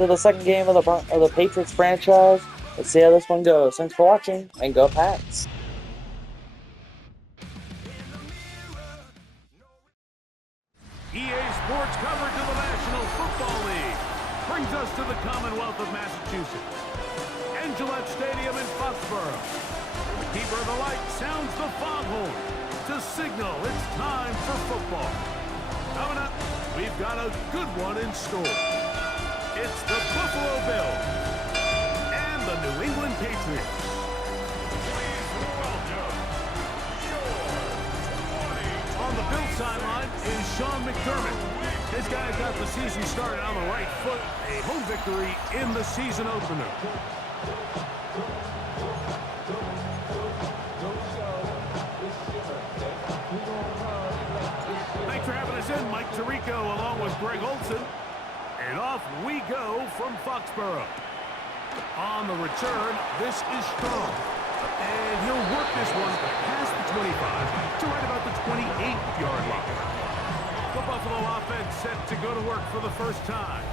To the second game of the Patriots franchise. Let's see how this one goes. Thanks for watching, and go Pats! EA Sports coverage of the National Football League brings us to the Commonwealth of Massachusetts and Gillette Stadium in Foxborough. The keeper of the light sounds the foghorn to signal it's time for football. Coming up, we've got a good one in store. It's the Buffalo Bills and the New England Patriots. On the Bills sideline is Sean McDermott. This guy got the season started on the right foot. A home victory in the season opener. Thanks for having us in, Mike Tirico, along with Greg Olson. And off we go from Foxborough. On the return, this is Strong. And he'll work this one past the 25 to right about the 28-yard line. The Buffalo offense set to go to work for the first time.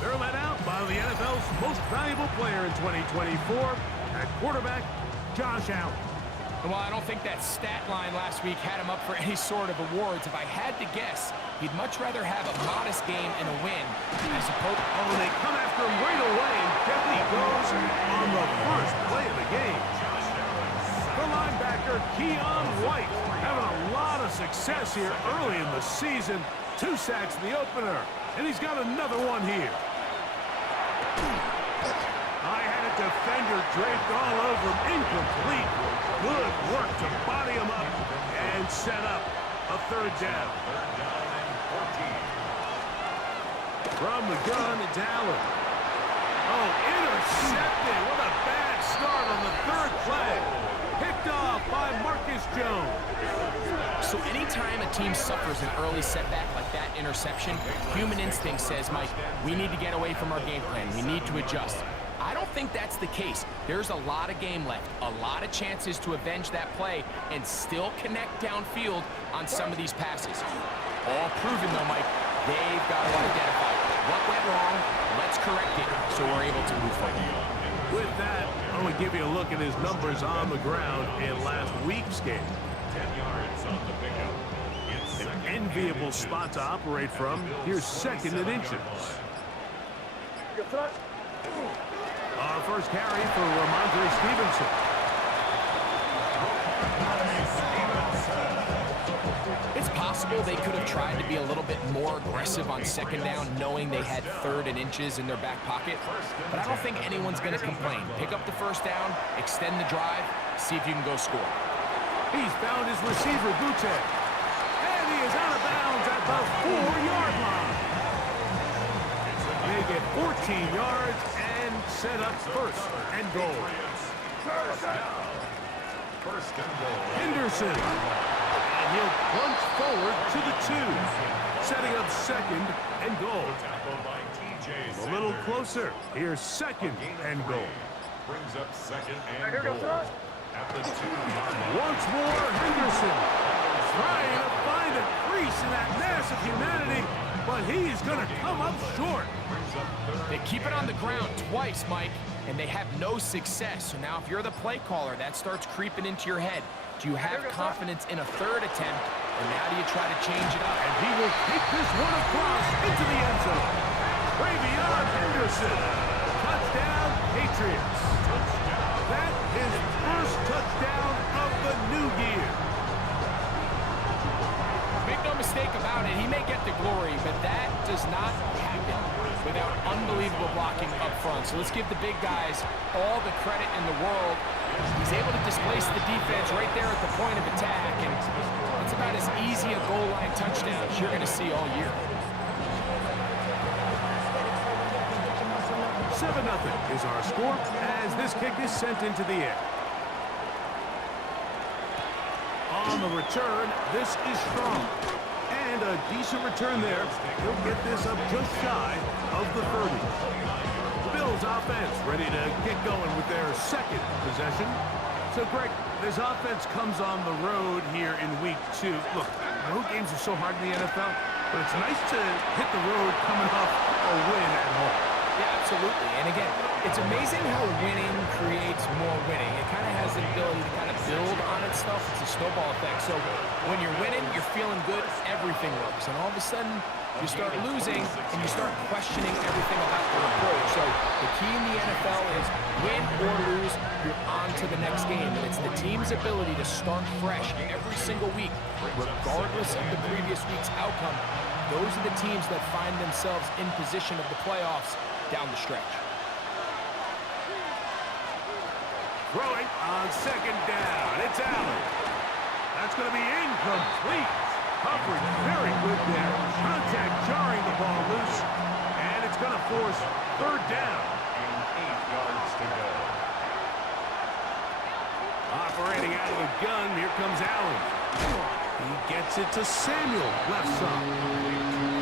They're led out by the NFL's most valuable player in 2024, at quarterback, Josh Allen. Well, I don't think that stat line last week had him up for any sort of awards. If I had to guess, he'd much rather have a modest game and a win as opposed. Oh, they come after him right away, and down he goes on the first play of the game. The linebacker, Keon White, having a lot of success here early in the season. 2 sacks in the opener, and he's got another one here. I had a defender draped all over him, incomplete. Good work to body him up and set up a third down. From the gun, it's Allen. Oh, intercepted. What a bad start on the third play. Picked off by Marcus Jones. So anytime a team suffers an early setback like that interception, human instinct says, Mike, we need to get away from our game plan. We need to adjust. I don't think that's the case. There's a lot of game left, a lot of chances to avenge that play and still connect downfield on some of these passes. All proven, though, Mike, they've got to identify what went wrong, let's correct it so we're able to move forward. With that, I want to give you a look at his numbers on the ground in last week's game. 10 yards on the pickup. An enviable spot to operate from. Here's second and inches. Our first carry for Ramondre Stevenson. It's possible they could have tried to be a little bit more aggressive on second down, knowing they had 3rd and inches in their back pocket. But I don't think anyone's going to complain. Pick up the first down, extend the drive, see if you can go score. He's found his receiver, Butte. And he is out of bounds at the 4-yard line. They get 14 yards and set up first and goal. First and goal. Henderson. And he'll plunge forward to the 2. Setting up second and goal. A little closer. Here's second and goal. Brings up second and goal. At the 2-yard. Once more, Henderson. Trying to find a crease in that mass of humanity, but he is going to come up short. They keep it on the ground twice, Mike, and they have no success. So now if you're the play caller, that starts creeping into your head. Do you have confidence in a 3rd attempt, or now do you try to change it up? And he will take this one across into the end zone. Way beyond Henderson. Touchdown, Patriots. That is first touchdown of the new year. Make no mistake about it, he may get the glory, but that does not happen without unbelievable blocking up front. So let's give the big guys all the credit in the world. He's able to displace the defense right there at the point of attack, and it's about as easy a goal line touchdown as you're going to see all year. 7-0 is our score as this kick is sent into the air. On the return, this is Strong. And a decent return there. He'll get this up just shy of the 30. The Bills offense ready to get going with their second possession. So, Greg, this offense comes on the road here in week 2. Look, road games are so hard in the NFL, but it's nice to hit the road coming off a win at home. Yeah, absolutely. And again, it's amazing how winning creates more winning. It kind of has the ability to kind of build on itself. It's a snowball effect. So when you're winning, you're feeling good, everything works. And all of a sudden, you start losing and you start questioning everything about your approach. So the key in the NFL is win or lose, you're on to the next game. And it's the team's ability to start fresh every single week, regardless of the previous week's outcome. Those are the teams that find themselves in position of the playoffs down the stretch. Throwing on second down. It's Allen. That's going to be incomplete. Coverage very good there. Contact jarring the ball loose. And it's going to force third down. And 8 yards to go. Operating out of the gun, here comes Allen. He gets it to Samuel, left side.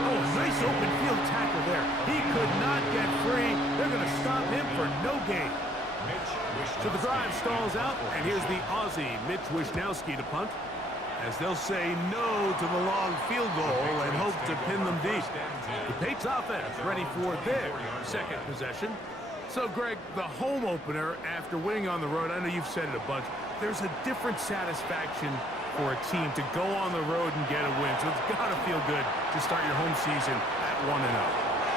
Oh, nice open field tackle there. He could not get free. They're going to stop him for no gain. So the drive stalls out, and here's the Aussie, Mitch Wishnowski, to punt, as they'll say no to the long field goal and hope to pin them deep. The Patriots offense ready for their second possession. So, Greg, the home opener after winning on the road, I know you've said it a bunch, there's a different satisfaction for a team to go on the road and get a win. So it's got to feel good to start your home season at 1-0.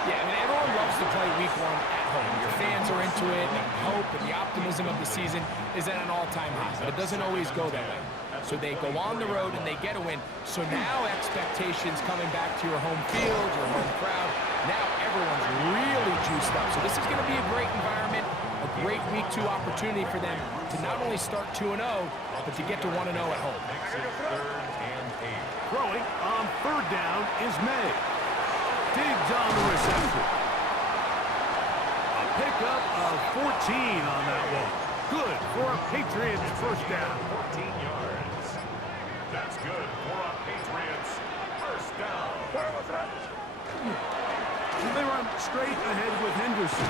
Yeah, I mean, everyone loves to play week one at home. Your fans are into it, and hope and the optimism of the season is at an all-time high. But it doesn't always go that way. So they go on the road and they get a win. So now expectations coming back to your home field, your home crowd. Now everyone's really juiced up. So this is going to be a great environment, a great week 2 opportunity for them to not only start 2-0, but to get to 1-0 at home. Throwing on third down is May. Digs on the reception. A pickup of 14 on that one. Good for a Patriots first down. 14 yards. That's good for a Patriots first down. They run straight ahead with Henderson.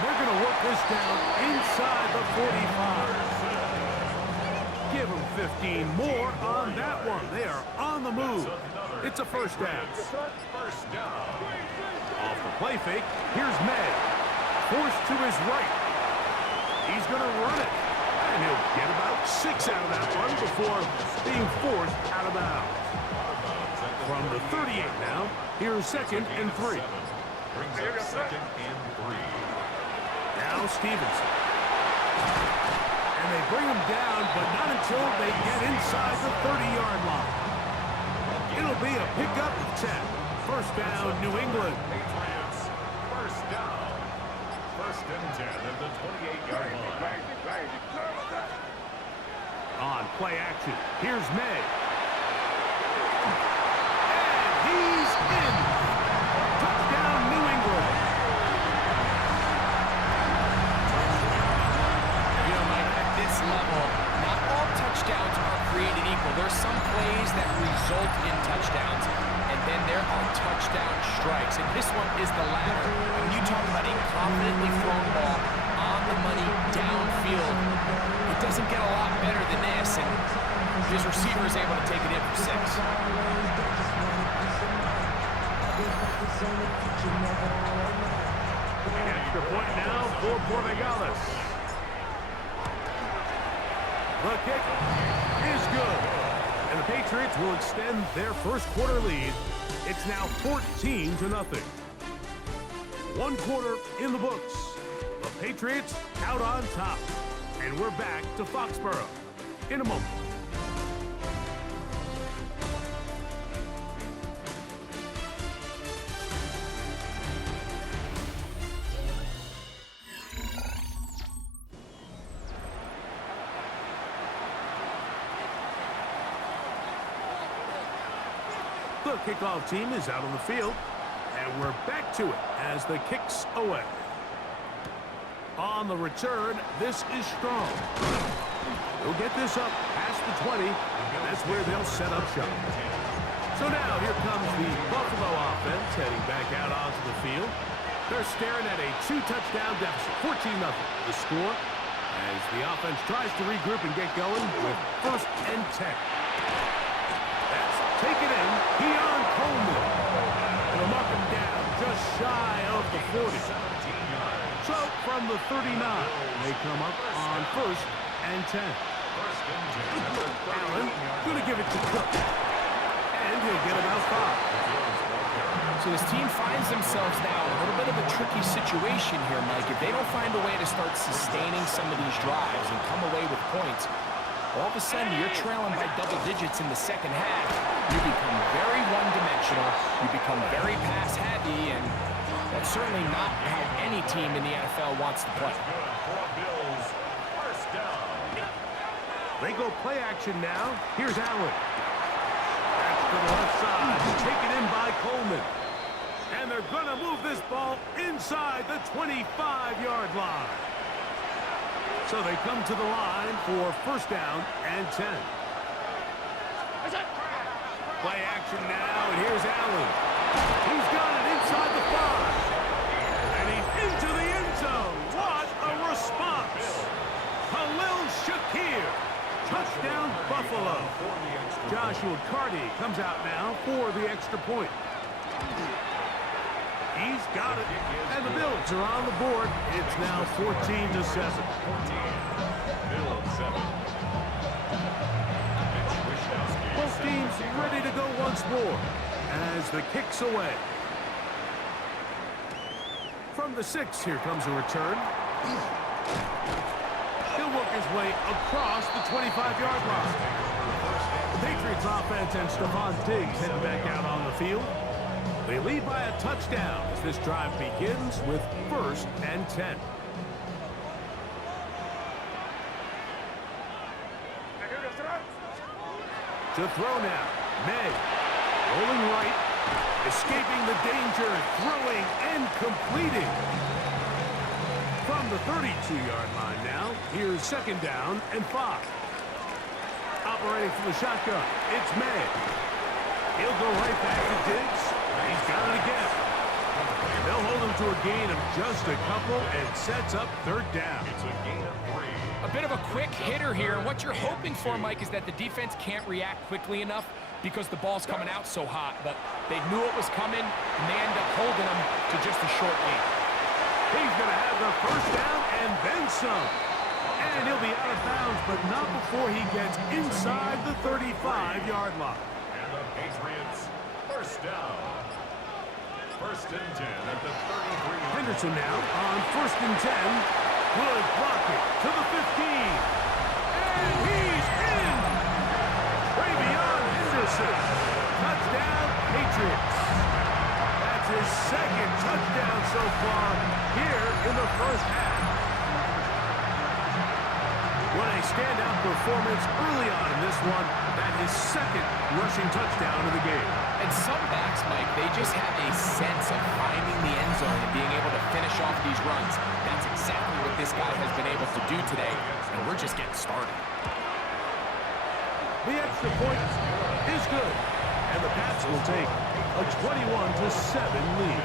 They're going to work this down inside the 45. Give them 15 more on that one. They are on the move. It's a first down. First down. Off the play fake, here's May. Forced to his right. He's going to run it. And he'll get about 6 out of that one before being forced out of bounds. From the 38 now, here's 2nd and 3. Brings up 2nd and 3. Now Stevenson. And they bring him down, but not until they get inside the 30-yard line. It'll be a pickup of 10. First down, New England. Patriots first down. 1st and 10 at the 28-yard line. On play action, here's May. And he's in. Touchdown, New England. You know, Mike, at this level, not all touchdowns are created equal. There's some plays that result in touchdowns, and then there are touchdown strikes. And this one is the latter. And when you talk about a confidently thrown ball on the money downfield, it doesn't get a lot better than this. And his receiver is able to take it in for 6. Extra point now for Borregales. The kick is good. And the Patriots will extend their first quarter lead. It's now 14-0. 1 quarter in the books. The Patriots out on top. And we're back to Foxborough in a moment. The kickoff team is out on the field, and we're back to it as the kick's away. On the return, this is Strong. He'll get this up past the 20, and that's where they'll set up shop. So now here comes the Buffalo offense heading back out onto the field. They're staring at a 2-touchdown deficit, 14-0. The score as the offense tries to regroup and get going with 1st and 10. That's taken in, Keon Coleman. They'll mark him down just just shy of the 40. So from the 39, they come up on 1st and 10. Allen going to give it to Cook. And he'll get about 5. So this team finds themselves now in a little bit of a tricky situation here, Mike. If they don't find a way to start sustaining some of these drives and come away with points, all of a sudden you're trailing by double digits in the second half. You become very one-dimensional. You become very pass-heavy, and that's certainly not how any team in the NFL wants to play. They go play action now. Here's Allen. Back to the left side. Taken in by Coleman. And they're going to move this ball inside the 25-yard line. So they come to the line for 1st down and 10. Play action now, and here's Allen. He's got it inside the 5. And he's into the end zone. What a response. Khalil Shakir. Touchdown, Buffalo. Joshua Carty comes out now for the extra point. He's got it. And the Bills are on the board. It's now 14-7. Both teams ready to go once more as the kick's away. From the 6, here comes a return. He'll work his way across the 25-yard line. The Patriots offense and Stephon Diggs heading back out on the field. They lead by a touchdown as this drive begins with 1st and 10. To throw now. May. Rolling right. Escaping the danger. Throwing and completing. From the 32-yard line now, here's 2nd down and 5. Operating from the shotgun, it's May. He'll go right back to Diggs. He's got it again. And they'll hold him to a gain of just a couple and sets up 3rd down. It's a gain of 3. A bit of a quick hitter here, and what you're hoping for, Mike, is that the defense can't react quickly enough because the ball's coming out so hot. But they knew it was coming, and they end up holding them to just a short gain. He's going to have the 1st down and then some. And he'll be out of bounds, but not before he gets inside the 35-yard line. And the Patriots, 1st down. 1st and 10 at the 33. Henderson now on 1st and 10. Good blocking to the 15. And he's in. Travion Henderson. Touchdown, Patriots. That's his 2nd touchdown so far here in the 1st half. What a standout performance early on in this one. That is 2nd rushing touchdown of the game. And some backs, Mike, they just have a sense of finding the end zone and being able to finish off these runs. That's exactly what this guy has been able to do today, and we're just getting started. The extra point is good, and the Pats will take a 21-7 lead.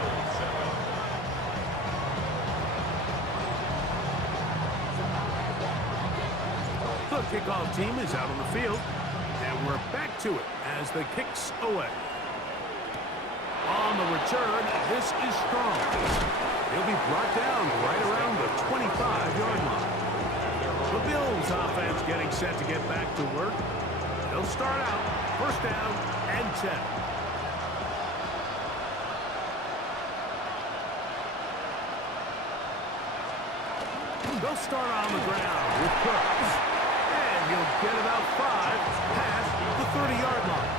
The kickoff team is out on the field, and we're back to it as the kick's away. On the return, this is Strong. He'll be brought down right around the 25-yard line. The Bills offense getting set to get back to work. They'll start out 1st down and 10. They'll start on the ground with Cooks. And he'll get about 5 past the 30-yard line.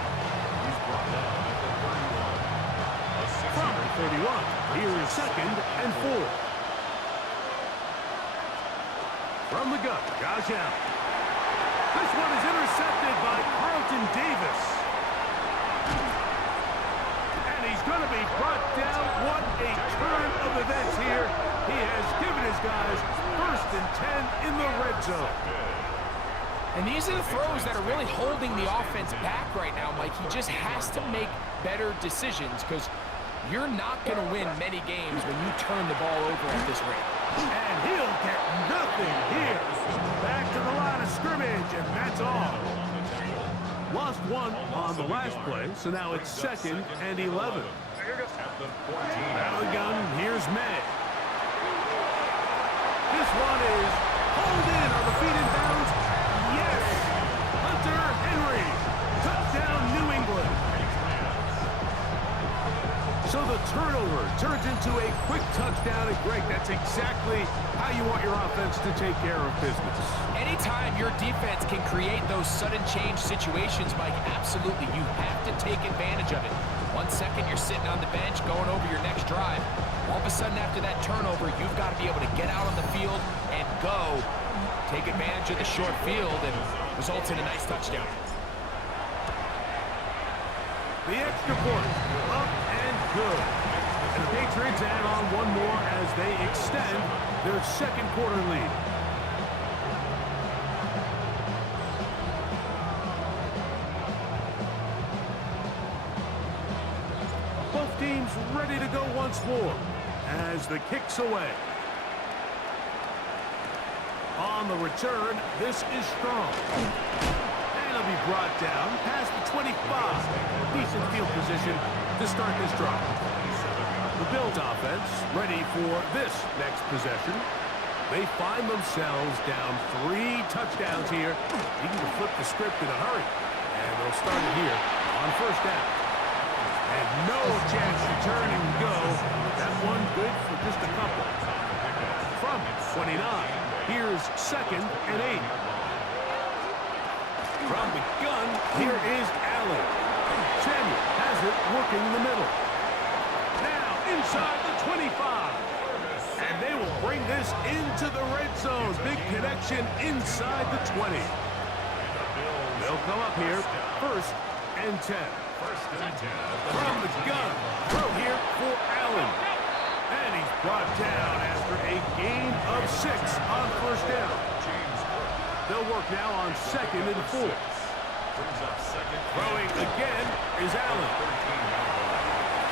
He's brought down at the 31. From the 31, here is 2nd and 4. From the gun, Josh Allen. This one is intercepted by Carlton Davis. And he's going to be brought down. What a turn of events here. He has given his guys 1st and 10 in the red zone. And these are the throws that are really holding the offense back right now, Mike. He just has to make better decisions because you're not going to win many games when you turn the ball over at this rate. And he'll get nothing here. Back to the line of scrimmage, and that's all. Lost 1 on the last play, so now it's 2nd and 11. At the 14. Out of the gun, here's May. This one is pulled in on the feet in bounds. Yes! Hunter Henry. Touchdown, New England. So the turnover turns into a quick touchdown. And Greg, that's exactly how you want your offense to take care of business. Anytime your defense can create those sudden change situations, Mike, absolutely, you have to take advantage of it. 1 second, you're sitting on the bench going over your next drive. All of a sudden, after that turnover, you've got to be able to get out on the field and go. Take advantage of the short field and results in a nice touchdown. The extra point, up and good. And the Patriots add on one more as they extend their second quarter lead. Both teams ready to go once more as the kick's away. On the return, this is strong. And it'll be brought down past the 25. Decent field position to start this drive. The Bills offense ready for this next possession. They find themselves down 3 touchdowns here. Needing to flip the script in a hurry. And they'll start it here on first down. And no chance to turn and go. That one good for just a couple. From 29, here's 2nd and 8. From the gun, here is Allen. Samuel has it working in the middle. Now inside the 25. And they will bring this into the red zone. Big connection inside the 20. They'll come up here, 1st and 10. From the gun, throw here for Allen. And he's brought down after a gain of 6 on first down. They'll work now on 2nd and 4. Throwing again is Allen.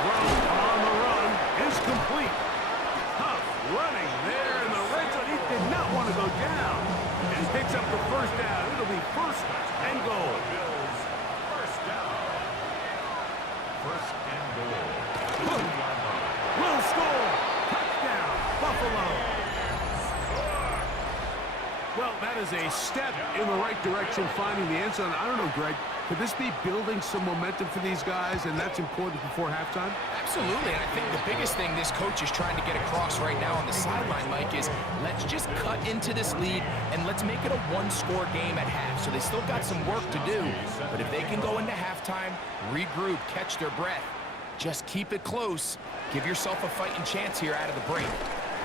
Throw on the run is complete. Tough running there in the red zone. He did not want to go down. And he picks up the first down. It'll be 1st and goal. Will score. Touchdown, Buffalo. Well, that is a step in the right direction, finding the end zone. I don't know, Greg. Could this be building some momentum for these guys, and that's important before halftime? Absolutely, and I think the biggest thing this coach is trying to get across right now on the sideline, Mike, is let's just cut into this lead and let's make it a one-score game at half. So they still got some work to do, but if they can go into halftime, regroup, catch their breath, just keep it close, give yourself a fighting chance here out of the break.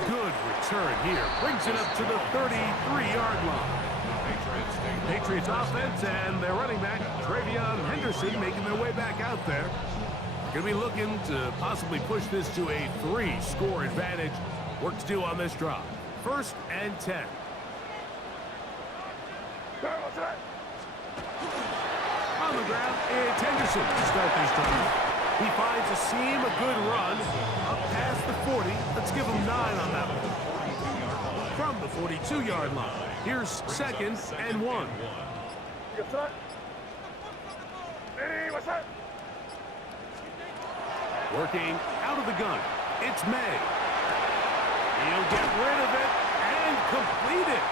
Good return here. Brings it up to the 33-yard line. Patriots offense and their running back, Travion Henderson, making their way back out there. Going to be looking to possibly push this to a 3-score advantage. Work to do on this drive. 1st and 10. On the ground, it's Henderson to start this drive. He finds a seam, a good run, up past the 40. Let's give him 9 on that one. From the 42-yard line, here's 2nd and 1. Working out of the gun, it's May. He'll get rid of it and complete it.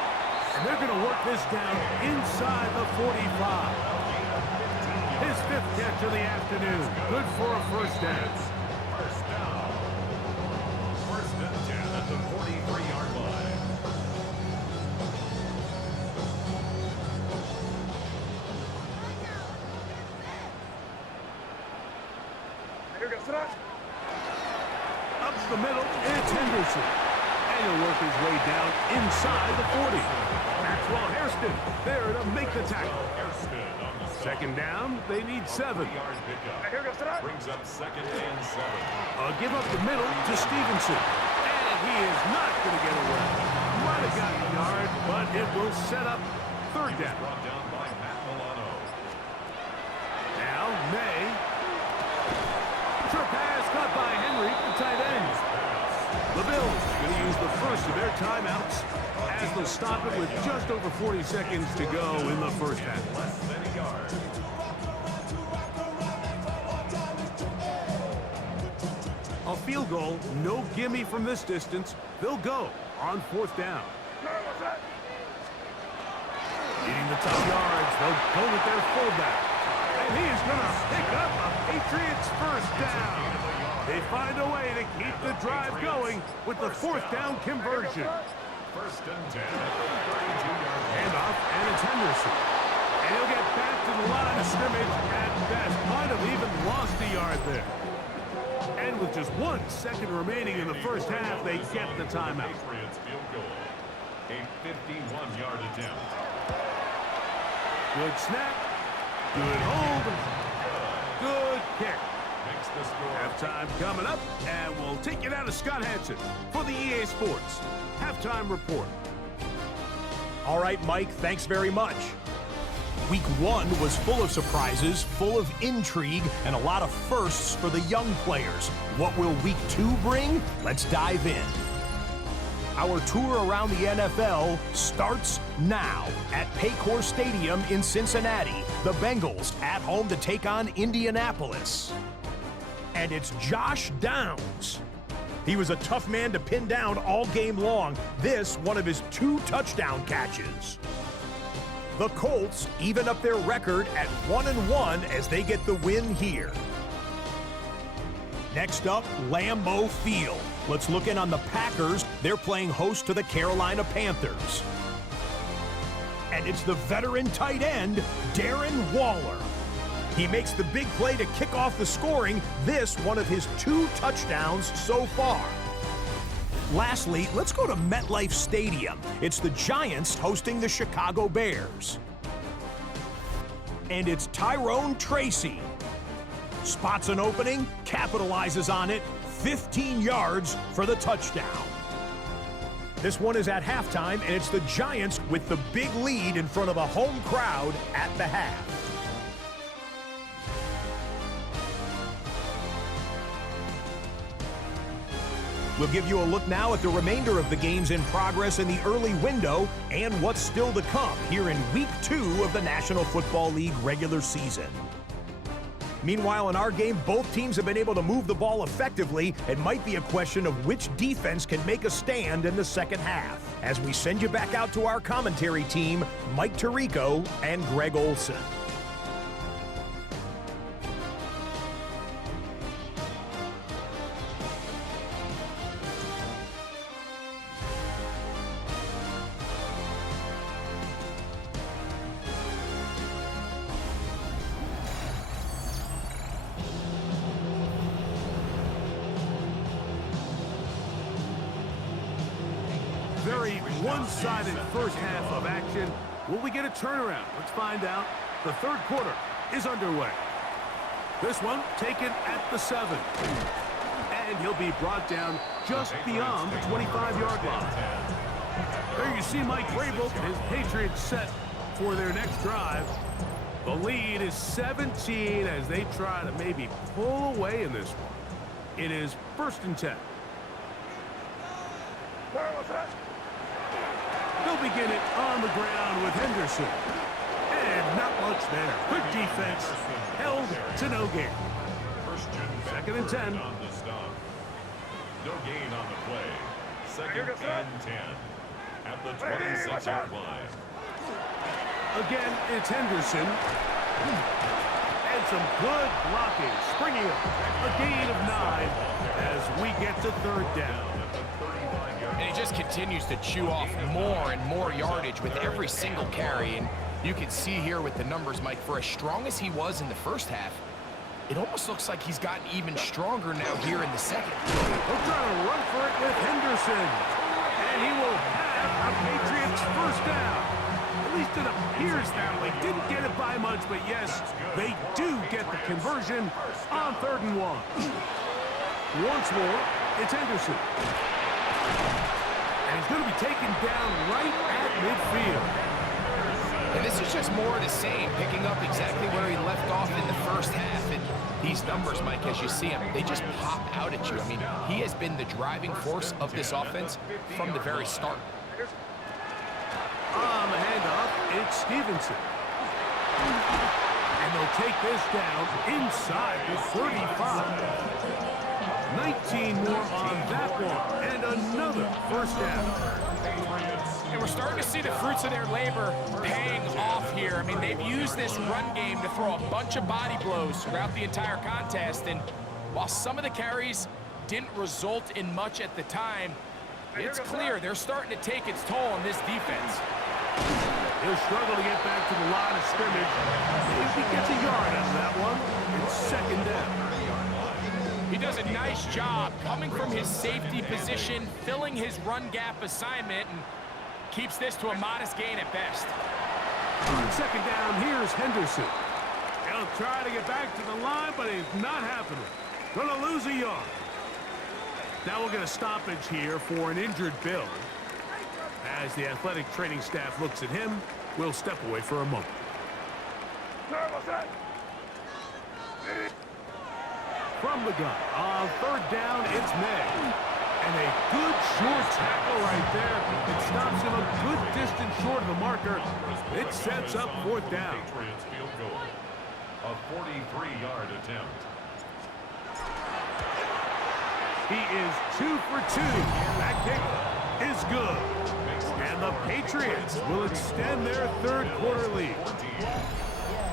And they're going to work this down inside the 45. His 5th catch of the afternoon. Good for a first down. First down. 1st and 10 at the 43-yard line. Up the middle, it's Henderson. And he'll work his way down inside the 40. Maxwell Hairston there to make the tackle. 2nd down, they need 7. Brings up 2nd and 7. Give up the middle to Stevenson. And he is not going to get away. Might have gotten a yard, but it will set up 3rd down. Brought down by Matt Milano. Now, May. Short pass caught by Henry, the tight end. The Bills going to use the first of their timeouts as they'll stop it with just over 40 seconds to go in the first half. Less than a yard. field goal. No gimme from this distance. They'll go on 4th down. Needing the tough yards, they'll go with their fullback. And he is going to pick up a Patriots first down. They find a way to keep the drive going with the 4th down conversion. 1st and 10 at the 32-yard line. Handoff, and it's Henderson. And he'll get back to the line of scrimmage at best. Might have even lost a yard there. And with just 1 second remaining in the first half, they get the timeout. Patriots field goal. A 51-yard attempt. Good snap. Good hold. Good kick. Makes the score. Halftime coming up, and we'll take you down to Scott Hansen for the EA Sports Halftime Report. All right, Mike, thanks very much. Week 1 was full of surprises, full of intrigue, and a lot of firsts for the young players. What will Week 2 bring? Let's dive in. Our tour around the NFL starts now at Paycor Stadium in Cincinnati. The Bengals at home to take on Indianapolis. And it's Josh Downs. He was a tough man to pin down all game long. This, one of his 2 touchdown catches. The Colts even up their record at 1-1 as they get the win here. Next up, Lambeau Field. Let's look in on the Packers. They're playing host to the Carolina Panthers. And it's the veteran tight end, Darren Waller. He makes the big play to kick off the scoring. This, one of his 2 touchdowns so far. Lastly, let's go to MetLife Stadium. It's the Giants hosting the Chicago Bears. And it's Tyrone Tracy. Spots an opening, capitalizes on it, 15 yards for the touchdown. This one is at halftime, and it's the Giants with the big lead in front of a home crowd at the half. We'll give you a look now at the remainder of the games in progress in the early window and what's still to come here in Week 2 of the National Football League regular season. Meanwhile, in our game, both teams have been able to move the ball effectively. It might be a question of which defense can make a stand in the second half. As we send you back out to our commentary team, Mike Tirico and Greg Olson. Very one-sided first half of action. Will we get a turnaround? Let's find out. The 3rd quarter is underway. This one taken at the 7. And he'll be brought down just beyond the 25-yard line. There you see Mike Vrabel, his Patriots set for their next drive. The lead is 17 as they try to maybe pull away in this one. It is 1st and 10. They'll begin it on the ground with Henderson. And not much there. Good defense. Held to no gain. 2nd and 10. On the stop. No gain on the play. 2nd and 10 at the 26-yard line. Again, it's Henderson. And some good blocking. Springing up. A gain of 9 as we get to 3rd down. And he just continues to chew off more and more yardage with every single carry. And you can see here with the numbers, Mike, for as strong as he was in the first half, it almost looks like he's gotten even stronger now here in the second. We'll try to run for it with Henderson. And he will have a Patriots first down. At least it appears that way. Didn't get it by much, but yes, they do get the conversion on 3rd and 1. Once more, it's Henderson. And he's going to be taken down right at midfield. And this is just more of the same, picking up exactly where he left off in the first half. And these numbers, Mike, as you see them, they just pop out at you. I mean, he has been the driving force of this offense from the very start. On the handoff, it's Stevenson. And they'll take this down inside the 35. 19 more on that one, and another first down. And we're starting to see the fruits of their labor paying off here. I mean, they've used this run game to throw a bunch of body blows throughout the entire contest, and while some of the carries didn't result in much at the time, it's clear they're starting to take its toll on this defense. He'll struggle to get back to the line of scrimmage. If he gets a yard out of that one, it's second down. He does a nice job coming from his safety position, filling his run gap assignment, and keeps this to a modest gain at best. On second down, here's Henderson. He'll try to get back to the line, but it's not happening. Gonna lose a yard. Now we'll get a stoppage here for an injured Bill. As the athletic training staff looks at him, we'll step away for a moment. From the gun, on third down, it's May. And a good short tackle right there. It stops him a good distance short of the marker. It sets up fourth down. Patriots field goal. A 43-yard attempt. He is 2 for 2. That kick is good. And the Patriots will extend their third quarter lead.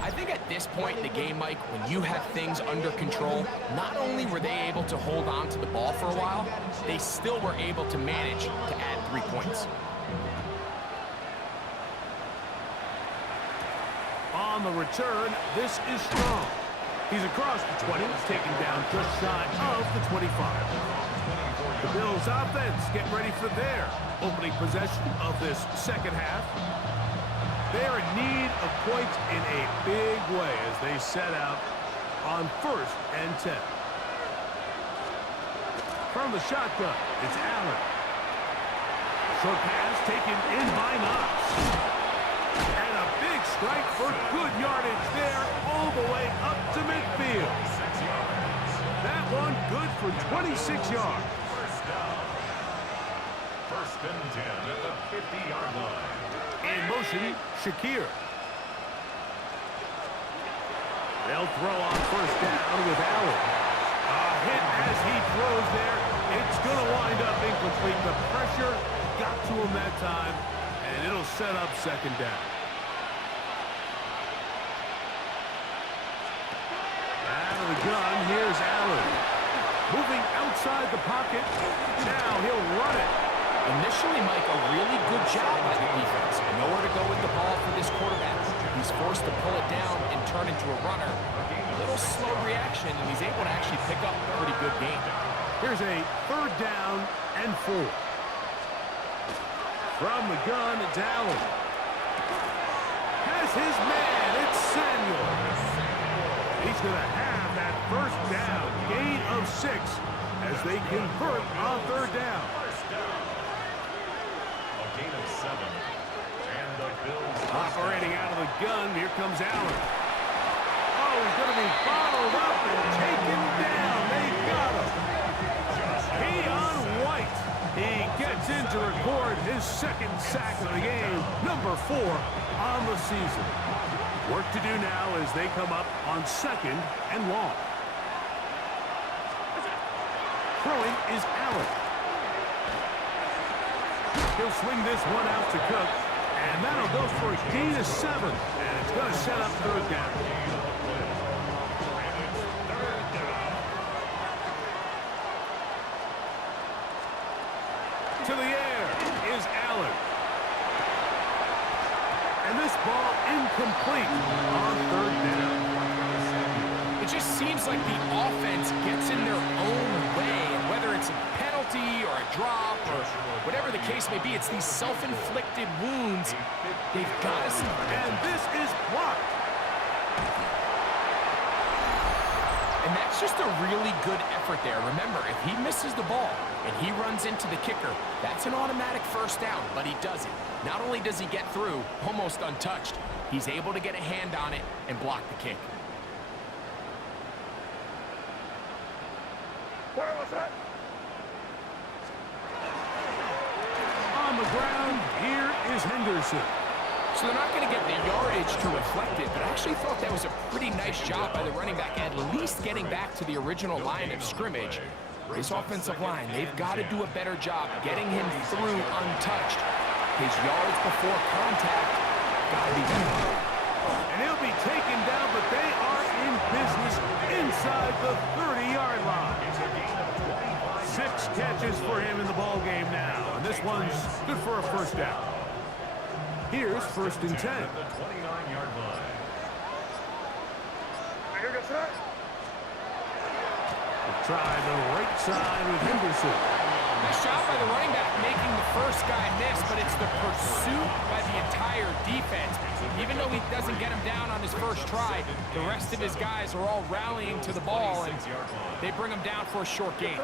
I think at this point in the game, Mike, when you have things under control, not only were they able to hold on to the ball for a while, they still were able to manage to add 3 points. On the return, this is Strong. He's across the 20, taken down just shy of the 25. The Bills offense getting ready for their opening possession of this second half. They're in need of points in a big way as they set out on 1st and 10. From the shotgun, it's Allen. Short pass taken in by Knox. And a big strike for good yardage there all the way up to midfield. That one good for 26 yards. First and 10 at the 50-yard line. In motion, Shakir. They'll throw on first down with Allen. A hit as he throws there. It's going to wind up incomplete. The pressure got to him that time, and it'll set up second down. Out of the gun, here's Allen. Moving outside the pocket. Now he'll run it. Initially, Mike, a really good job by the defense. Nowhere to go with the ball for this quarterback. He's forced to pull it down and turn into a runner. A little slow reaction, and he's able to actually pick up a pretty good gain. Here's a third down and 4. From the gun, it's Allen. Has his man, it's Samuel. He's going to have that first down, gain of 6, as they convert on third down. Gain of 7. And the Bills Operating out of the gun, here comes Allen. Oh, he's going to be bottled up and taken down. They got him. Keon White. He gets in to record his second sack of the game, number 4 on the season. Work to do now as they come up on 2nd and long. Throwing is Allen. He'll swing this one out to Cook, and that'll go for a gain of 7, and it's going to set up third down. To the air is Allen. And this ball incomplete on third down. It just seems like the offense gets in their own way, and whether it's a penalty or a drop or whatever the case may be, it's these self-inflicted wounds. They've got to see. And this is blocked. And that's just a really good effort there. Remember, if he misses the ball and he runs into the kicker, that's an automatic first down, but he doesn't. Not only does he get through almost untouched, he's able to get a hand on it and block the kick. On the ground, here is Henderson. So they're not going to get the yardage to reflect it, but I actually thought that was a pretty nice job by the running back, at least getting back to the original line of scrimmage. This offensive line, they've got to do a better job getting him through untouched. His yards before contact got to be better. And he'll be taken down, but they are in business inside the 30-yard line. 6 catches for him in the ball game now, and this one's good for a first down. Here's 1st and 10. The 29-yard line. Try the right side with Henderson. Nice job by the running back making the first guy miss, but it's the pursuit by the entire defense. Even though he doesn't get him down on his first try, the rest of his guys are all rallying to the ball, and they bring him down for a short gain.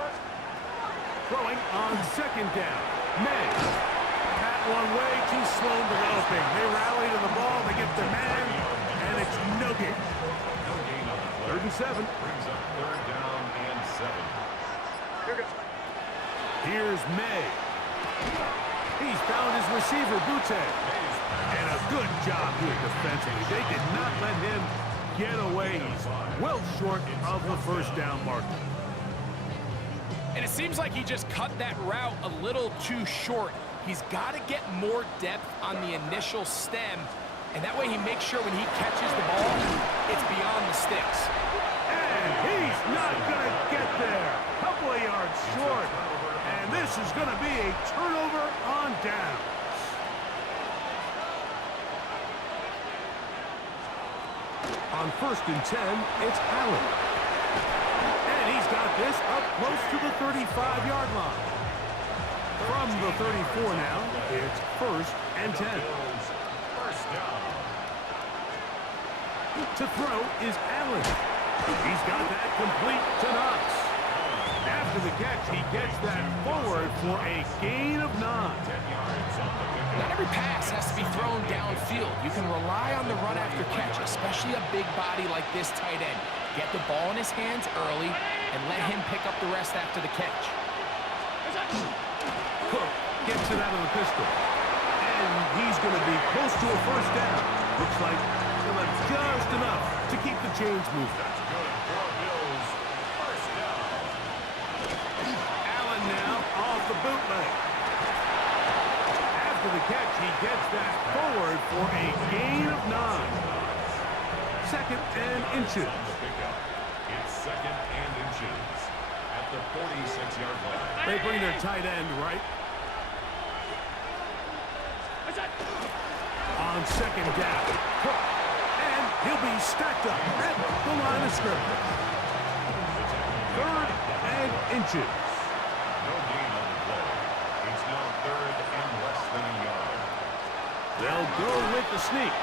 Throwing on 2nd down. May. Pat one way, too slow developing. They rally to the ball, they get the man, and it's no gain. No gain on the play. 3rd and 7. Brings up 3rd down and 7. Here's May. He's found his receiver, Butte. And a good job here defensively. They did not let him get away. He's well short of the first down marker. And it seems like he just cut that route a little too short. He's got to get more depth on the initial stem, and that way he makes sure when he catches the ball, it's beyond the sticks. And he's not going to get there. Couple of yards short. And this is going to be a turnover on downs. On 1st and 10, it's Allen. And he's got this up close to the 35-yard line. From the 34 now, it's 1st and 10. First down. To throw is Allen. He's got that complete to Knox. After the catch, he gets that forward for a gain of 9. 10 yards on the pickup. Not every pass has to be thrown downfield. You can rely on the run after catch, especially a big body like this tight end. Get the ball in his hands early and let him pick up the rest after the catch. Cook gets it out of the pistol. And he's going to be close to a first down. Looks like just enough to keep the chains moving. That's good for Bills. First down. Allen now off the bootleg. After the catch, he gets that forward for a gain of 9. 2nd and inches. On the pickup. It's 2nd and inches at the 46-yard line. They bring their tight end right. On 2nd down. Cook. And he'll be stacked up at the line of scrimmage. 3rd and inches. No gain on the play. It's now 3rd and less than a yard. They'll go with the sneak.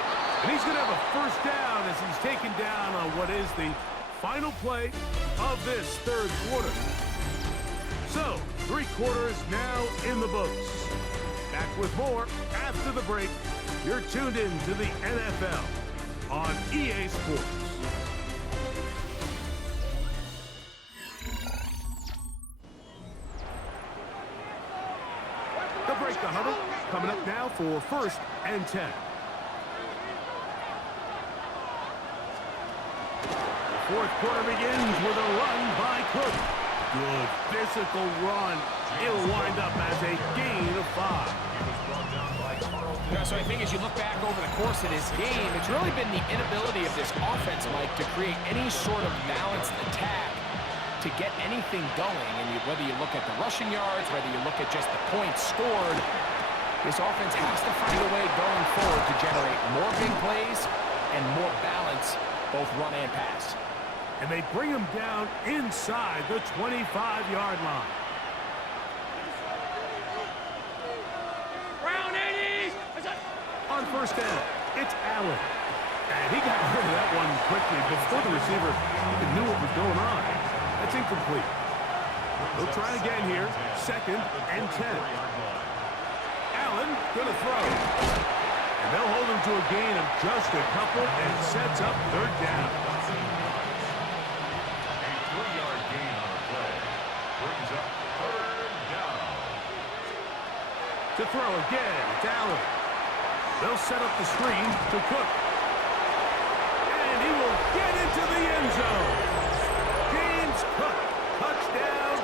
And he's going to have a first down as he's taken down on what is the final play of this 3rd quarter. So, 3 quarters now in the books. Back with more after the break. You're tuned in to the NFL on EA Sports. The break, the huddle, coming up now for 1st and 10. The 4th quarter begins with a run by Cook. Good physical run. It'll wind up as a gain of 5. Yeah, so I think as you look back over the course of this game, it's really been the inability of this offense, Mike, to create any sort of balanced attack to get anything going. And whether you look at the rushing yards, whether you look at just the points scored, this offense has to find a way going forward to generate more big plays and more balance, both run and pass. And they bring him down inside the 25-yard line. On 1st down, it's Allen. And he got rid of that one quickly before the receiver even knew what was going on. That's incomplete. They'll try again here. 2nd and 10. Allen going to throw. And they'll hold him to a gain of just a couple and sets up 3rd down. A 3-yard gain on the play brings up 3rd down. To throw again, it's Allen. They'll set up the screen to Cook. And he will get into the end zone. James Cook, touchdown,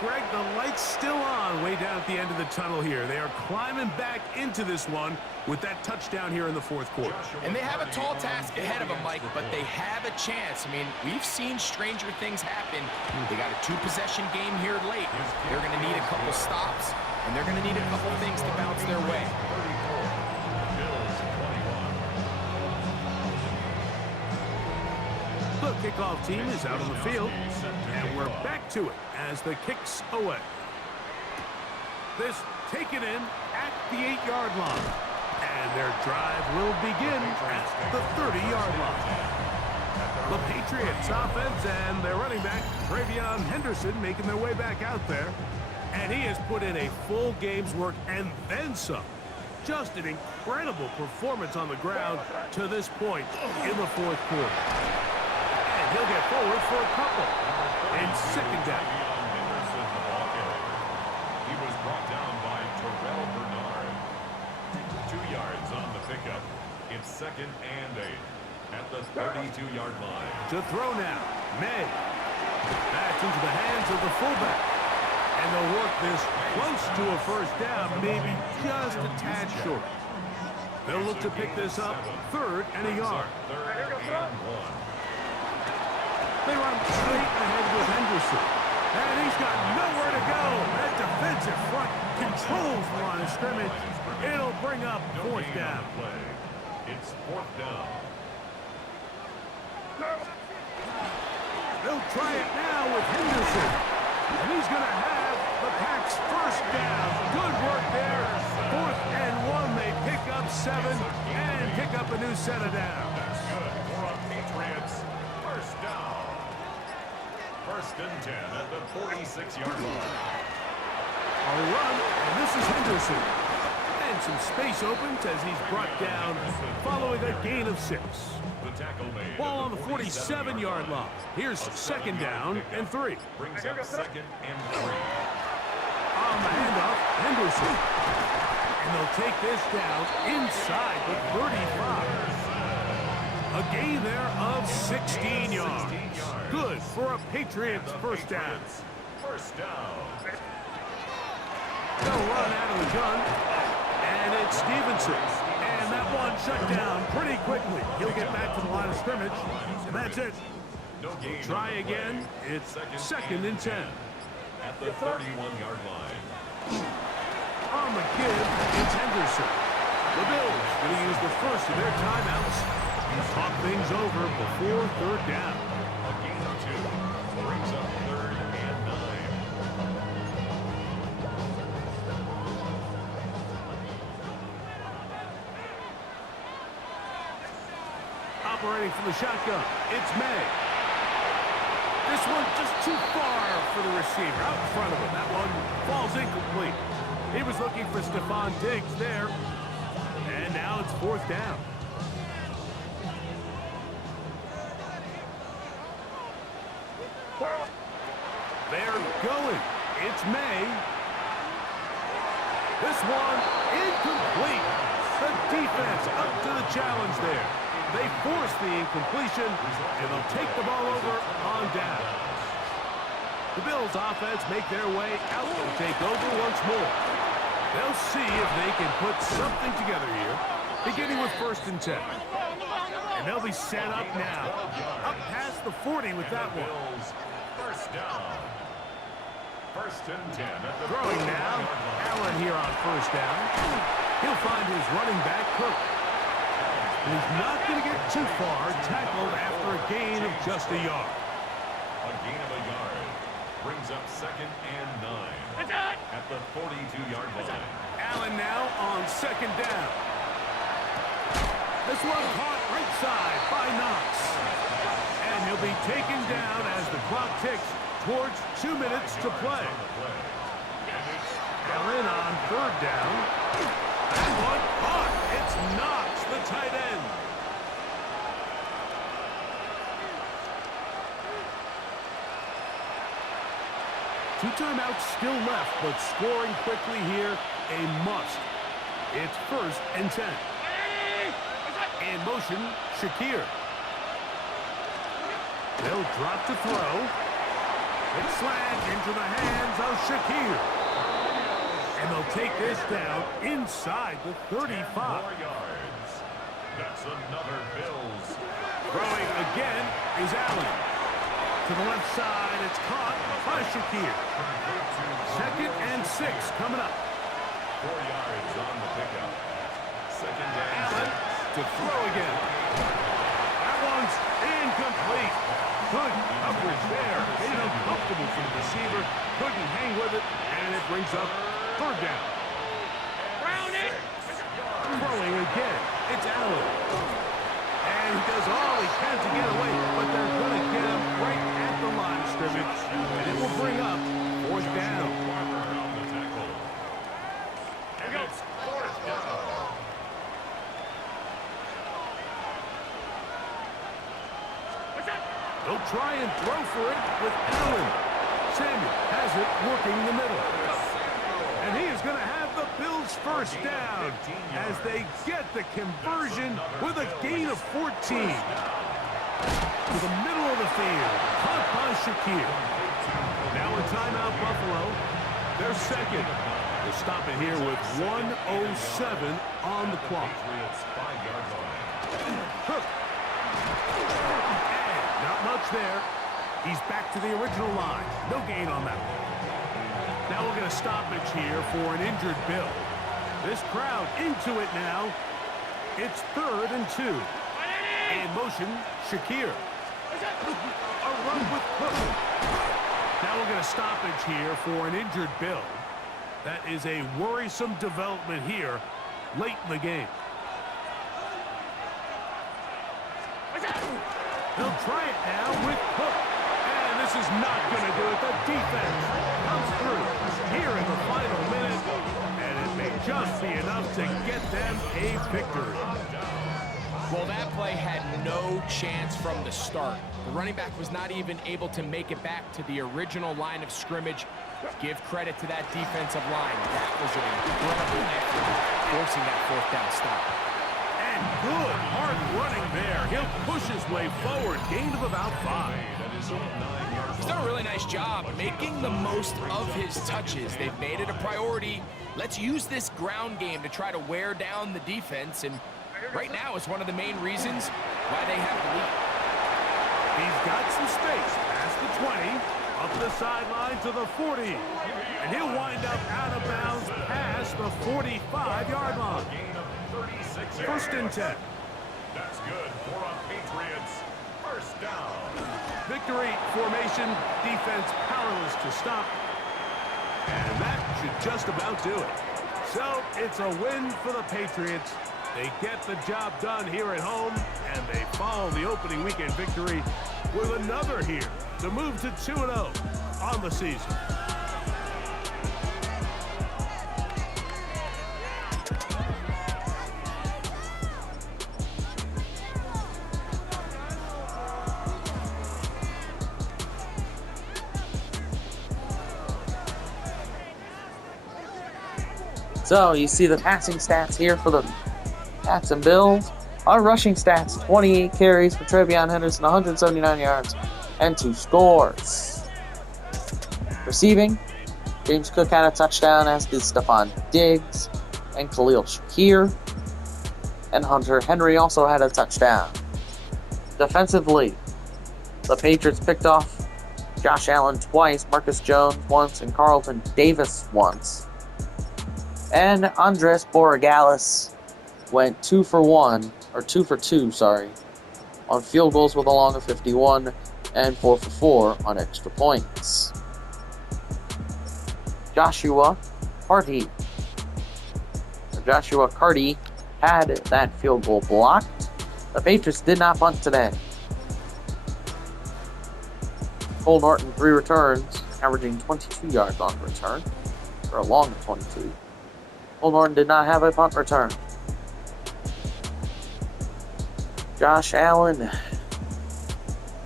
Greg, the light's still on way down at the end of the tunnel here. They are climbing back into this one with that touchdown here in the fourth quarter. And they have a tall task ahead of them, Mike, but they have a chance. I mean, we've seen stranger things happen. They got a two-possession game here late. They're going to need a couple stops, and they're going to need a couple things to bounce their way. The kickoff team is out on the field, and we're back to it as the kick's away. This taken in at the 8-yard line, and their drive will begin at the 30-yard line. The Patriots offense and their running back, Travion Henderson, making their way back out there, and he has put in a full game's work and then some. Just an incredible performance on the ground to this point in the fourth quarter. He'll get forward for a couple. And second down. He was brought down by Terrell Bernard. 2 yards on the pickup. It's second and 8 at the 32-yard line. To throw now, May. That's into the hands of the fullback. And they'll work this close to a first down, maybe just a tad short. They'll look to pick this up, 3rd and a yard. 3rd and 1. They run straight ahead with Henderson. And he's got nowhere to go. That defensive front controls the line of scrimmage. It'll bring up 4th down. It's 4th down. They'll try it now with Henderson. And he's going to have the Packs' first down. Good work there. 4th and 1. They pick up 7 and pick up a new set of downs. That's good for a Patriots first down. 1st and 10 at the 46-yard line. A run, and this is Henderson. And some space opens as he's brought down following a gain of 6. The tackle made. Ball on the 47-yard line. Here's 2nd down and 3. Brings up 2nd and 3. On the handoff, Henderson. And they'll take this down inside the 35. A gain there of 16 yards. Good for a Patriots first down. First down. They'll run out of the gun. And it's Stevenson. And that one shut down pretty quickly. He'll get back to the line of scrimmage. And that's it. We'll try again. It's 2nd and 10. At the 31-yard line. On the give, it's Henderson. The Bills going to use the first of their timeouts. Talk things over before 3rd down. A gain of 2 brings up 3rd and 9. Operating from the shotgun, it's May. This one just too far for the receiver. Out in front of him. That one falls incomplete. He was looking for Stephon Diggs there. And now it's 4th down. They're going. It's May. This one incomplete. The defense up to the challenge there. They force the incompletion, and they'll take the ball over on down. The Bills offense make their way out and take over once more. They'll see if they can put something together here, beginning with 1st and 10. And they'll be set up now. Up past the 40 with that one. First down. 1st and 10 at the Throwing now. Allen here on 1st down. He'll find his running back, Cook. And he's not going to get too far, tackled after a gain of just a yard. A gain of a yard brings up 2nd and 9 at the 42-yard line. Allen now on 2nd down. This one caught right side by Knox. And he'll be taken down as the clock ticks towards 2 minutes to play. Allen on 3rd down. That one caught. It's Knox, the tight end. Two timeouts still left, but scoring quickly here, a must. It's 1st and 10. In motion, Shakir. They'll drop to throw. It's slammed into the hands of Shakir. And they'll take this down inside the 35. 10 more yards. That's another Bills. Throwing again is Allen. To the left side, it's caught by Shakir. 2nd and 6 coming up. 4 yards on the pickup. 2nd and Allen 6. to throw again. That one's incomplete. Good coverage there. Made it uncomfortable for the receiver. Couldn't hang with it, and it brings up 3rd down. Throwing again. It's Allen. And he does all he can to get away, but they're going to get him right at the line of scrimmage. And it will bring up 4th down. And it's 4th down. They'll try and throw for it with Allen. Samuel has it working the middle. And he is going to have the Bills' 1st down as they get the conversion with a gain of 14. To the middle of the field. Caught by Shakir. Now in timeout, Buffalo. They're 2nd. They'll stop it here with 1:07 on the clock. Cook. And not much there. He's back to the original line. No gain on that one. Now we'll get a stoppage here for an injured Bill. This crowd into it now. It's 3rd and 2. In motion, Shakir. A run with Cook. Now we'll get a stoppage here for an injured Bill. That is a worrisome development here late in the game. They'll try it now with Cook. And this is not going to do it. The defense comes through here in the final minute. And it may just be enough to get them a victory. Well, that play had no chance from the start. The running back was not even able to make it back to the original line of scrimmage. Give credit to that defensive line. That was an incredible effort, forcing that 4th down stop. And good hard running there. He'll push his way forward. Gain of about 5. He's done a really nice job making the most of his touches. They've made it a priority. Let's use this ground game to try to wear down the defense. And right now is one of the main reasons why they have the lead. He's got some space past the 20, up the sideline to the 40. And he'll wind up out of bounds past the 45-yard line. 1st and 10. That's good for a Patriots 1st down. Victory formation, defense powerless to stop. And that should just about do it. So it's a win for the Patriots. They get the job done here at home, and they follow the opening weekend victory with another here to move to 2-0 on the season. So, you see the passing stats here for the Pats and Bills. Our rushing stats, 28 carries for Trevion Henderson, 179 yards, and 2 scores. Receiving, James Cook had a touchdown, as did Stephon Diggs and Khalil Shakir. And Hunter Henry also had a touchdown. Defensively, the Patriots picked off Josh Allen twice, Marcus Jones once, and Carlton Davis once. And Andres Borregales went 2 for 2, on field goals with a long of 51 and 4 for 4 on extra points. Joshua Carty had that field goal blocked. The Patriots did not punt today. Cole Norton, 3 returns, averaging 22 yards on return, for a long of 22. Cole Norton did not have a punt return. Josh Allen,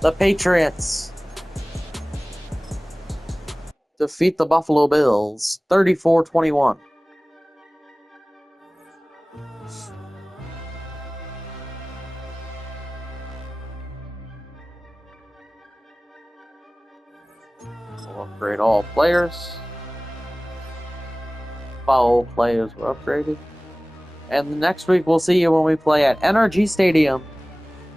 the Patriots defeat the Buffalo Bills 34-21. We'll upgrade all players. All players were upgraded. And next week we'll see you when we play at NRG Stadium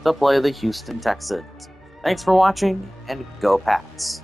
to play the Houston Texans. Thanks for watching, and go Pats.